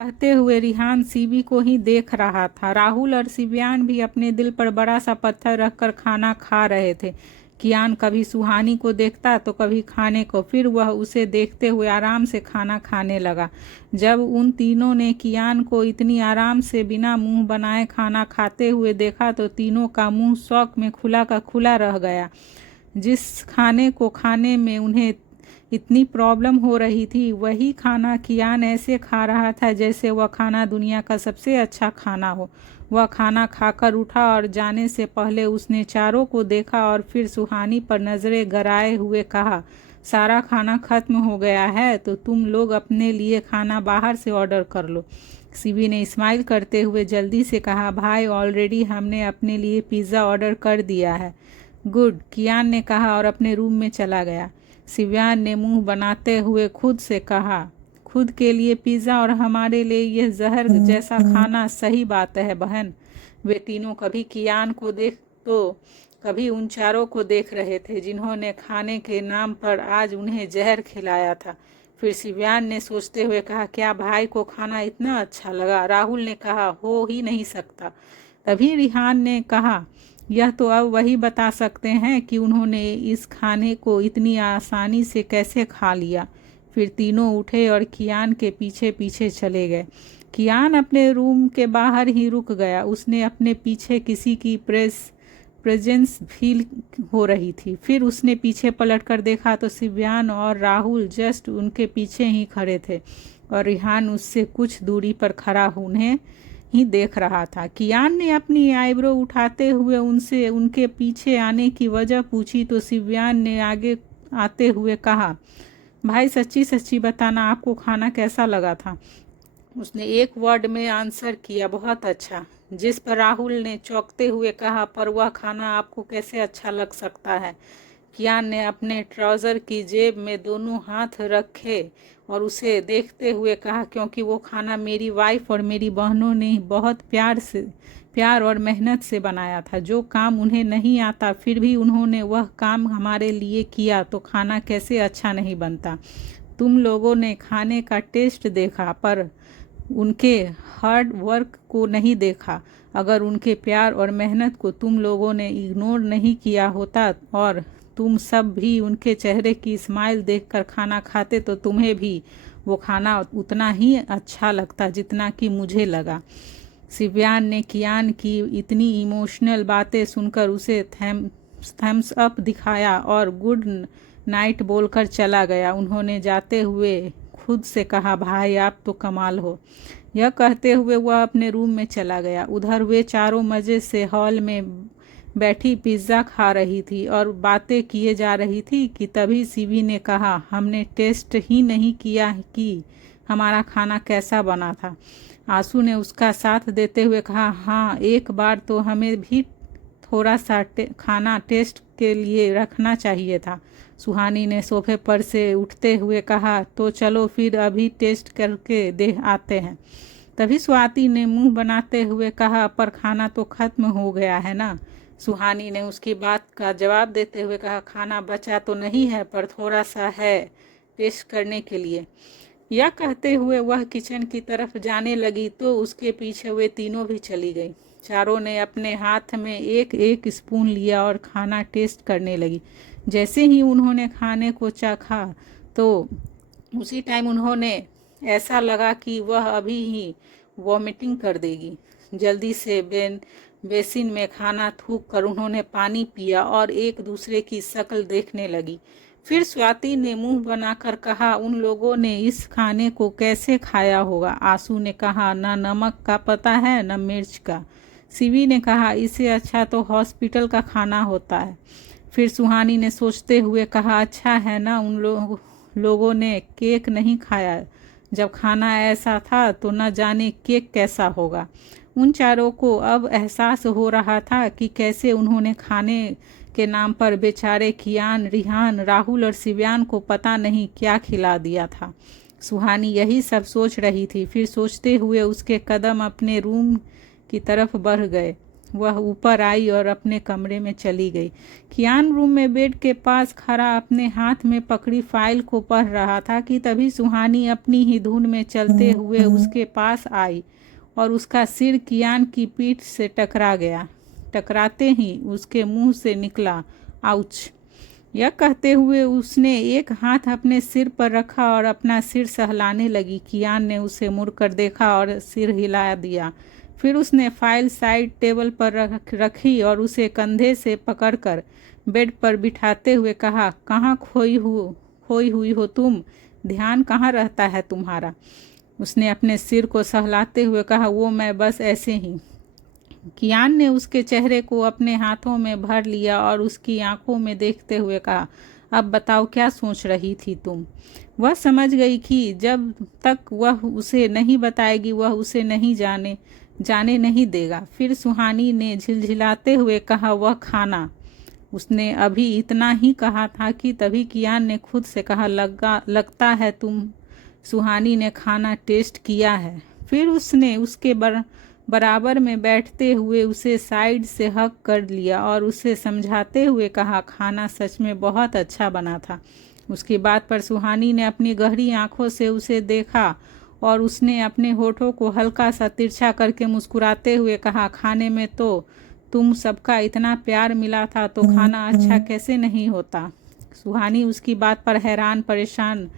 कहते हुए रिहान सीवी को ही देख रहा था। राहुल और सिव्यान भी अपने दिल पर बड़ा सा पत्थर रखकर खाना खा रहे थे। कियान कभी सुहानी को देखता तो कभी खाने को, फिर वह उसे देखते हुए आराम से खाना खाने लगा। जब उन तीनों ने कियान को इतनी आराम से बिना मुंह बनाए खाना खाते हुए देखा तो तीनों का मुंह शौक में खुला का खुला रह गया। जिस खाने को खाने में उन्हें इतनी प्रॉब्लम हो रही थी, वही खाना कियान ऐसे खा रहा था जैसे वह खाना दुनिया का सबसे अच्छा खाना हो। वह खाना खाकर उठा और जाने से पहले उसने चारों को देखा और फिर सुहानी पर नजरें गड़ाए हुए कहा, सारा खाना खत्म हो गया है तो तुम लोग अपने लिए खाना बाहर से ऑर्डर कर लो। सीवी ने स्माइल करते हुए जल्दी से कहा, भाई ऑलरेडी हमने अपने लिए पिज़्ज़ा ऑर्डर कर दिया है। गुड, कियान ने कहा और अपने रूम में चला गया। सिव्यान ने मुंह बनाते हुए खुद से कहा, खुद के लिए पिज़्ज़ा और हमारे लिए यह जहर जैसा खाना, सही बात है बहन। वे तीनों कभी कियान को देख तो कभी उन चारों को देख रहे थे जिन्होंने खाने के नाम पर आज उन्हें जहर खिलाया था। फिर सिव्यान ने सोचते हुए कहा, क्या भाई को खाना इतना अच्छा लगा? राहुल ने कहा, हो ही नहीं सकता। तभी रिहान ने कहा, यह तो अब वही बता सकते हैं कि उन्होंने इस खाने को इतनी आसानी से कैसे खा लिया। फिर तीनों उठे और कियान के पीछे पीछे चले गए। कियान अपने रूम के बाहर ही रुक गया। उसने अपने पीछे किसी की प्रेजेंस फील हो रही थी। फिर उसने पीछे पलटकर देखा तो सिव्यान और राहुल जस्ट उनके पीछे ही खड़े थे और रिहान उससे कुछ दूरी पर खड़ा उन्हें ही देख रहा था। कियान ने अपनी आईब्रो उठाते हुए उनसे उनके पीछे आने की वजह पूछी तो सिव्यान ने आगे आते हुए कहा, भाई सच्ची सच्ची बताना, आपको खाना कैसा लगा था? उसने एक वर्ड में आंसर किया, बहुत अच्छा। जिस पर राहुल ने चौंकते हुए कहा, पर वह खाना आपको कैसे अच्छा लग सकता है? कियान ने अपने ट्राउज़र की जेब में दोनों हाथ रखे और उसे देखते हुए कहा, क्योंकि वो खाना मेरी वाइफ और मेरी बहनों ने बहुत प्यार और मेहनत से बनाया था। जो काम उन्हें नहीं आता फिर भी उन्होंने वह काम हमारे लिए किया, तो खाना कैसे अच्छा नहीं बनता। तुम लोगों ने खाने का टेस्ट देखा पर उनके हार्ड वर्क को नहीं देखा। अगर उनके प्यार और मेहनत को तुम लोगों ने इग्नोर नहीं किया होता और तुम सब भी उनके चेहरे की स्माइल देखकर खाना खाते तो तुम्हें भी वो खाना उतना ही अच्छा लगता जितना कि मुझे लगा। सिव्यान ने कियान की इतनी इमोशनल बातें सुनकर उसे थम्स अप दिखाया और गुड नाइट बोलकर चला गया। उन्होंने जाते हुए खुद से कहा, भाई आप तो कमाल हो। यह कहते हुए वह अपने रूम में चला गया। उधर वे चारों मज़े से हॉल में बैठी पिज़्ज़ा खा रही थी और बातें किए जा रही थी कि तभी सीवी ने कहा, हमने टेस्ट ही नहीं किया कि हमारा खाना कैसा बना था। आंसू ने उसका साथ देते हुए कहा, हाँ एक बार तो हमें भी थोड़ा सा खाना टेस्ट के लिए रखना चाहिए था। सुहानी ने सोफे पर से उठते हुए कहा, तो चलो फिर अभी टेस्ट करके देख आते हैं। तभी स्वाति ने मुंह बनाते हुए कहा, पर खाना तो खत्म हो गया है ना। सुहानी ने उसकी बात का जवाब देते हुए कहा, खाना बचा तो नहीं है पर थोड़ा सा है टेस्ट करने के लिए। यह कहते हुए वह किचन की तरफ जाने लगी तो उसके पीछे वे तीनों भी चली गई। चारों ने अपने हाथ में एक एक स्पून लिया और खाना टेस्ट करने लगी। जैसे ही उन्होंने खाने को चाखा तो उसी टाइम उन्होंने ऐसा लगा कि वह अभी ही वॉमिटिंग कर देगी। जल्दी से बेसिन में खाना थूक कर उन्होंने पानी पिया और एक दूसरे की शक्ल देखने लगी। फिर स्वाति ने मुंह बनाकर कहा, उन लोगों ने इस खाने को कैसे खाया होगा? आंसू ने कहा, न नमक का पता है न मिर्च का। सीवी ने कहा, इससे अच्छा तो हॉस्पिटल का खाना होता है। फिर सुहानी ने सोचते हुए कहा, अच्छा है ना उन लोगों ने केक नहीं खाया। जब खाना ऐसा था तो न जाने केक कैसा होगा। उन चारों को अब एहसास हो रहा था कि कैसे उन्होंने खाने के नाम पर बेचारे कियान, रिहान, राहुल और सिव्यान को पता नहीं क्या खिला दिया था। सुहानी यही सब सोच रही थी। फिर सोचते हुए उसके कदम अपने रूम की तरफ बढ़ गए। वह ऊपर आई और अपने कमरे में चली गई। कियान रूम में बेड के पास खड़ा अपने हाथ में पकड़ी फाइल को पढ़ रहा था कि तभी सुहानी अपनी ही धुन में चलते हुए उसके पास आई और उसका सिर कियान की पीठ से टकरा गया। टकराते ही उसके मुंह से निकला आउच। यह कहते हुए उसने एक हाथ अपने सिर पर रखा और अपना सिर सहलाने लगी। कियान ने उसे मुड़कर देखा और सिर हिला दिया। फिर उसने फाइल साइड टेबल पर रखी और उसे कंधे से पकड़कर बेड पर बिठाते हुए कहा, कहाँ खोई हुई हो तुम? ध्यान कहाँ रहता है तुम्हारा? उसने अपने सिर को सहलाते हुए कहा, वो मैं बस ऐसे ही। कियान ने उसके चेहरे को अपने हाथों में भर लिया और उसकी आंखों में देखते हुए कहा, अब बताओ क्या सोच रही थी तुम? वह समझ गई कि जब तक वह उसे नहीं बताएगी वह उसे नहीं जाने नहीं देगा। फिर सुहानी ने झिलझिलाते हुए कहा, वह खाना। उसने अभी इतना ही कहा था कि तभी कियान ने खुद से कहा, लगता है तुम सुहानी ने खाना टेस्ट किया है। फिर उसने उसके बराबर में बैठते हुए उसे साइड से हक कर लिया और उसे समझाते हुए कहा, खाना सच में बहुत अच्छा बना था। उसकी बात पर सुहानी ने अपनी गहरी आंखों से उसे देखा और उसने अपने होठों को हल्का सा तिरछा करके मुस्कुराते हुए कहा, खाने में तो तुम सबका इतना प्यार मिला था तो खाना अच्छा कैसे नहीं होता? सुहानी उसकी बात पर हैरान परेशान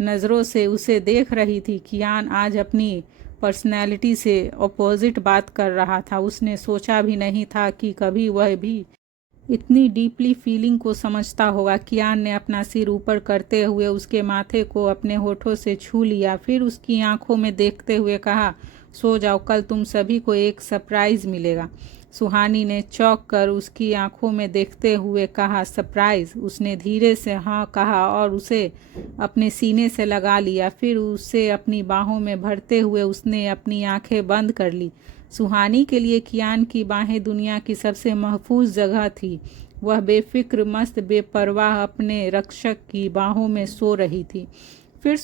नज़रों से उसे देख रही थी। कियान आज अपनी पर्सनैलिटी से अपोजिट बात कर रहा था। उसने सोचा भी नहीं था कि कभी वह भी इतनी डीपली फीलिंग को समझता होगा। कियान ने अपना सिर ऊपर करते हुए उसके माथे को अपने होठों से छू लिया। फिर उसकी आंखों में देखते हुए कहा, सो जाओ, कल तुम सभी को एक सरप्राइज़ मिलेगा। सुहानी ने चौंक कर उसकी आंखों में देखते हुए कहा, सरप्राइज? उसने धीरे से हाँ कहा और उसे अपने सीने से लगा लिया। फिर उसे अपनी बाहों में भरते हुए उसने अपनी आंखें बंद कर ली। सुहानी के लिए कियान की बाहें दुनिया की सबसे महफूज जगह थी। वह बेफिक्र मस्त बेपरवाह अपने रक्षक की बाहों में सो रही थी। फिर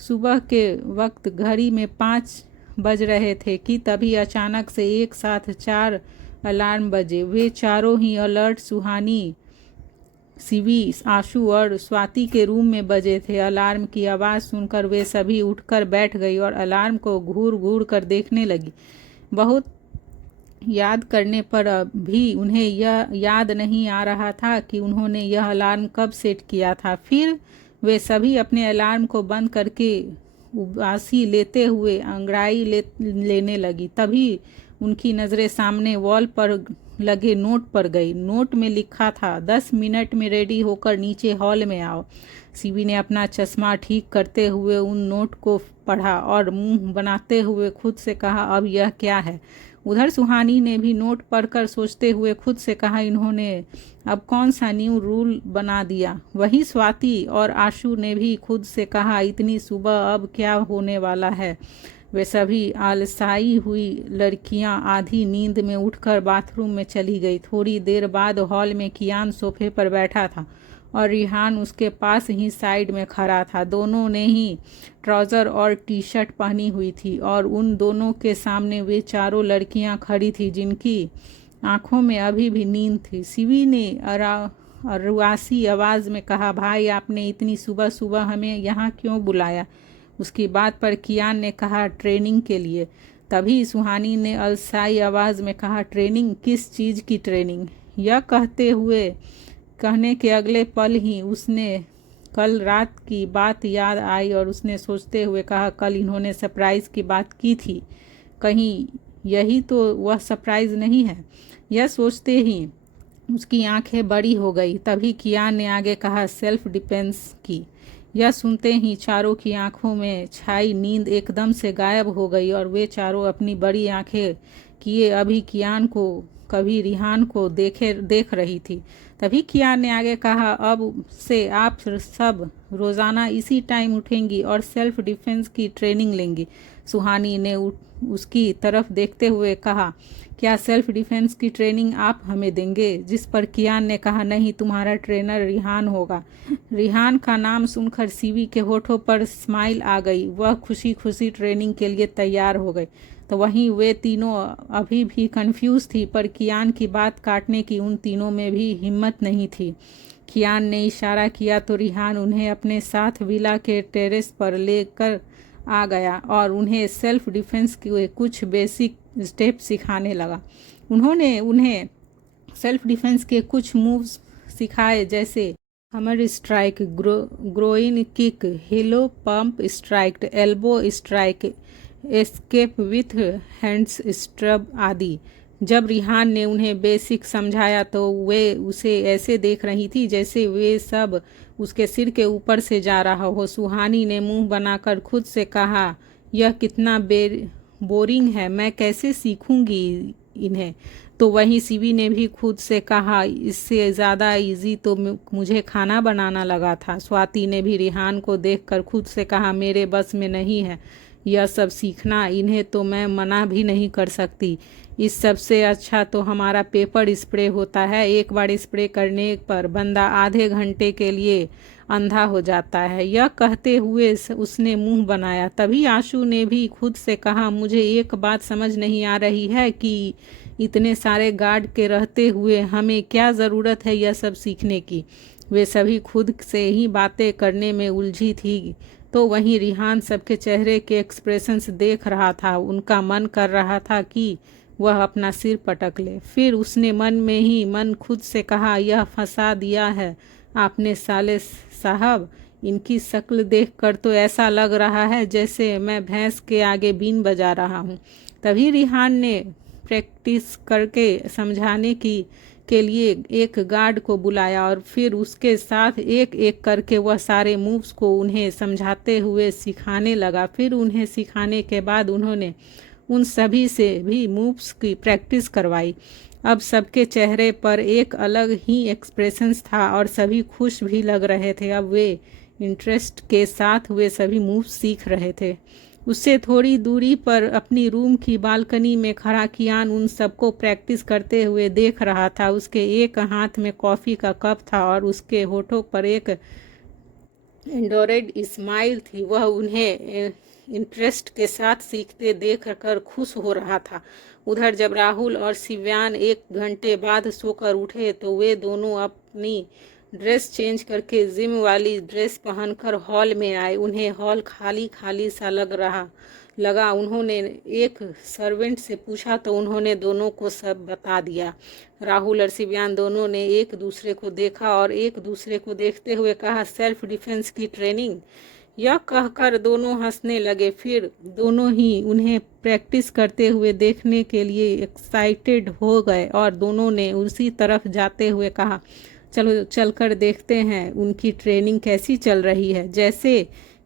सुबह के वक्त घड़ी में 5 बज रहे थे कि तभी अचानक से एक साथ 4 अलार्म बजे। वे चारों ही अलर्ट सुहानी, शिवी, आशु और स्वाति के रूम में बजे थे। अलार्म की आवाज़ सुनकर वे सभी उठकर बैठ गई और अलार्म को घूर घूर कर देखने लगी। बहुत याद करने पर भी उन्हें यह याद नहीं आ रहा था कि उन्होंने यह अलार्म कब सेट किया था। फिर वे सभी अपने अलार्म को बंद करके उबासी लेते हुए अंगड़ाई लेने लगी। तभी उनकी नज़रें सामने वॉल पर लगे नोट पर गई। नोट में लिखा था, 10 मिनट में रेडी होकर नीचे हॉल में आओ। शिवी ने अपना चश्मा ठीक करते हुए उन नोट को पढ़ा और मुंह बनाते हुए खुद से कहा, अब यह क्या है? उधर सुहानी ने भी नोट पढ़कर सोचते हुए खुद से कहा, इन्होंने अब कौन सा न्यू रूल बना दिया? वहीं स्वाति और आशु ने भी खुद से कहा, इतनी सुबह अब क्या होने वाला है? वे सभी आलसाई हुई लड़कियां आधी नींद में उठकर बाथरूम में चली गई। थोड़ी देर बाद हॉल में कियान सोफे पर बैठा था और रिहान उसके पास ही साइड में खड़ा था। दोनों ने ही ट्राउज़र और टी शर्ट पहनी हुई थी और उन दोनों के सामने वे चारों लड़कियां खड़ी थी जिनकी आंखों में अभी भी नींद थी। शिवी ने रुआसी आवाज़ में कहा, भाई आपने इतनी सुबह सुबह हमें यहाँ क्यों बुलाया? उसकी बात पर कियान ने कहा, ट्रेनिंग के लिए। तभी सुहानी ने अलसाई आवाज़ में कहा, ट्रेनिंग? किस चीज़ की ट्रेनिंग? यह कहने के अगले पल ही उसने कल रात की बात याद आई और उसने सोचते हुए कहा, कल इन्होंने सरप्राइज़ की बात की थी, कहीं यही तो वह सरप्राइज़ नहीं है? यह सोचते ही उसकी आंखें बड़ी हो गई। तभी कियान ने आगे कहा, सेल्फ डिफेंस की। यह सुनते ही चारों की आंखों में छाई नींद एकदम से गायब हो गई और वे चारों अपनी बड़ी आंखें किए अभी कियान को कभी रिहान को देख रही थी। तभी कियान ने आगे कहा, अब से आप सब रोज़ाना इसी टाइम उठेंगी और सेल्फ डिफेंस की ट्रेनिंग लेंगी। सुहानी ने उसकी तरफ देखते हुए कहा, क्या सेल्फ डिफेंस की ट्रेनिंग आप हमें देंगे? जिस पर कियान ने कहा, नहीं, तुम्हारा ट्रेनर रिहान होगा। रिहान का नाम सुनकर सीवी के होठों पर स्माइल आ गई। वह खुशी खुशी ट्रेनिंग के लिए तैयार हो गई। तो वहीं वे तीनों अभी भी कंफ्यूज थी, पर कियान की बात काटने की उन तीनों में भी हिम्मत नहीं थी। कियान ने इशारा किया तो रिहान उन्हें अपने साथ विला के टेरेस पर लेकर आ गया और उन्हें सेल्फ डिफेंस के कुछ बेसिक स्टेप सिखाने लगा। उन्होंने उन्हें सेल्फ डिफेंस के कुछ मूव्स सिखाए, जैसे हमर strike, groin kick, hello pump strike, elbow strike, escape with hands strobe आदि। जब रिहान ने उन्हें बेसिक समझाया तो वे उसे ऐसे देख रही थी जैसे वे सब उसके सिर के ऊपर से जा रहा हो। सुहानी ने मुंह बनाकर खुद से कहा, यह कितना बोरिंग है, मैं कैसे सीखूंगी इन्हें। तो वहीं सीवी ने भी खुद से कहा, इससे ज़्यादा इजी तो मुझे खाना बनाना लगा था। स्वाति ने भी रिहान को देखकर खुद से कहा, मेरे बस में नहीं है यह सब सीखना, इन्हें तो मैं मना भी नहीं कर सकती। इस सबसे अच्छा तो हमारा पेपर स्प्रे होता है, एक बार स्प्रे करने पर बंदा आधे घंटे के लिए अंधा हो जाता है। यह कहते हुए उसने मुंह बनाया। तभी आशु ने भी खुद से कहा, मुझे एक बात समझ नहीं आ रही है कि इतने सारे गार्ड के रहते हुए हमें क्या ज़रूरत है यह सब सीखने की। वे सभी खुद से ही बातें करने में उलझी थी। तो वहीं रिहान सबके चेहरे के एक्सप्रेशंस देख रहा था। उनका मन कर रहा था कि वह अपना सिर पटक ले। फिर उसने मन में ही मन खुद से कहा, यह फंसा दिया है आपने साले साहब। इनकी शक्ल देखकर तो ऐसा लग रहा है जैसे मैं भैंस के आगे बीन बजा रहा हूँ। तभी रिहान ने प्रैक्टिस करके समझाने के लिए एक गार्ड को बुलाया और फिर उसके साथ एक एक करके वह सारे मूव्स को उन्हें समझाते हुए सिखाने लगा। फिर उन्हें सिखाने के बाद उन्होंने उन सभी से भी मूव्स की प्रैक्टिस करवाई। अब सबके चेहरे पर एक अलग ही एक्सप्रेशंस था और सभी खुश भी लग रहे थे। अब वे इंटरेस्ट के साथ वे सभी मूव्स सीख रहे थे। उससे थोड़ी दूरी पर अपनी रूम की बालकनी में खड़ा कियान उन सबको प्रैक्टिस करते हुए देख रहा था। उसके एक हाथ में कॉफ़ी का कप था और उसके होठों पर एक एंडोरेड स्माइल थी। वह उन्हें इंटरेस्ट के साथ सीखते देख कर खुश हो रहा था। उधर जब राहुल और शिव्यान 1 घंटे बाद सोकर उठे तो वे दोनों अपनी ड्रेस चेंज करके जिम वाली ड्रेस पहनकर हॉल में आए। उन्हें हॉल खाली खाली सा लगा। उन्होंने एक सर्वेंट से पूछा तो उन्होंने दोनों को सब बता दिया। राहुल और शिव्यान दोनों ने एक दूसरे को देखा और एक दूसरे को देखते हुए कहा, सेल्फ डिफेंस की ट्रेनिंग। यह कहकर दोनों हंसने लगे। फिर दोनों ही उन्हें प्रैक्टिस करते हुए देखने के लिए एक्साइटेड हो गए और दोनों ने उसी तरफ जाते हुए कहा, चलो चलकर देखते हैं उनकी ट्रेनिंग कैसी चल रही है। जैसे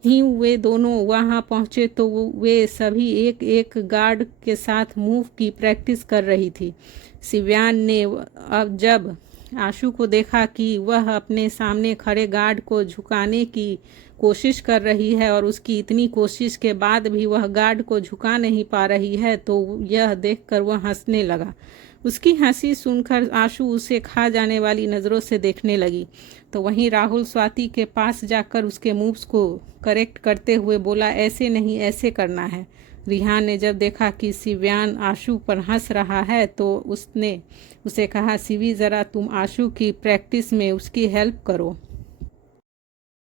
ही वे दोनों वहां पहुंचे तो वे सभी एक एक गार्ड के साथ मूव की प्रैक्टिस कर रही थी। शिव्यान ने अब जब आशु को देखा कि वह अपने सामने खड़े गार्ड को झुकाने की कोशिश कर रही है और उसकी इतनी कोशिश के बाद भी वह गार्ड को झुका नहीं पा रही है, तो यह देखकर वह हंसने लगा। उसकी हंसी सुनकर आशु उसे खा जाने वाली नज़रों से देखने लगी। तो वहीं राहुल स्वाति के पास जाकर उसके मूव्स को करेक्ट करते हुए बोला, ऐसे नहीं, ऐसे करना है। रिहान ने जब देखा कि शिव्यान आशु पर हंस रहा है तो उसने उसे कहा, शिवी ज़रा तुम आशु की प्रैक्टिस में उसकी हेल्प करो।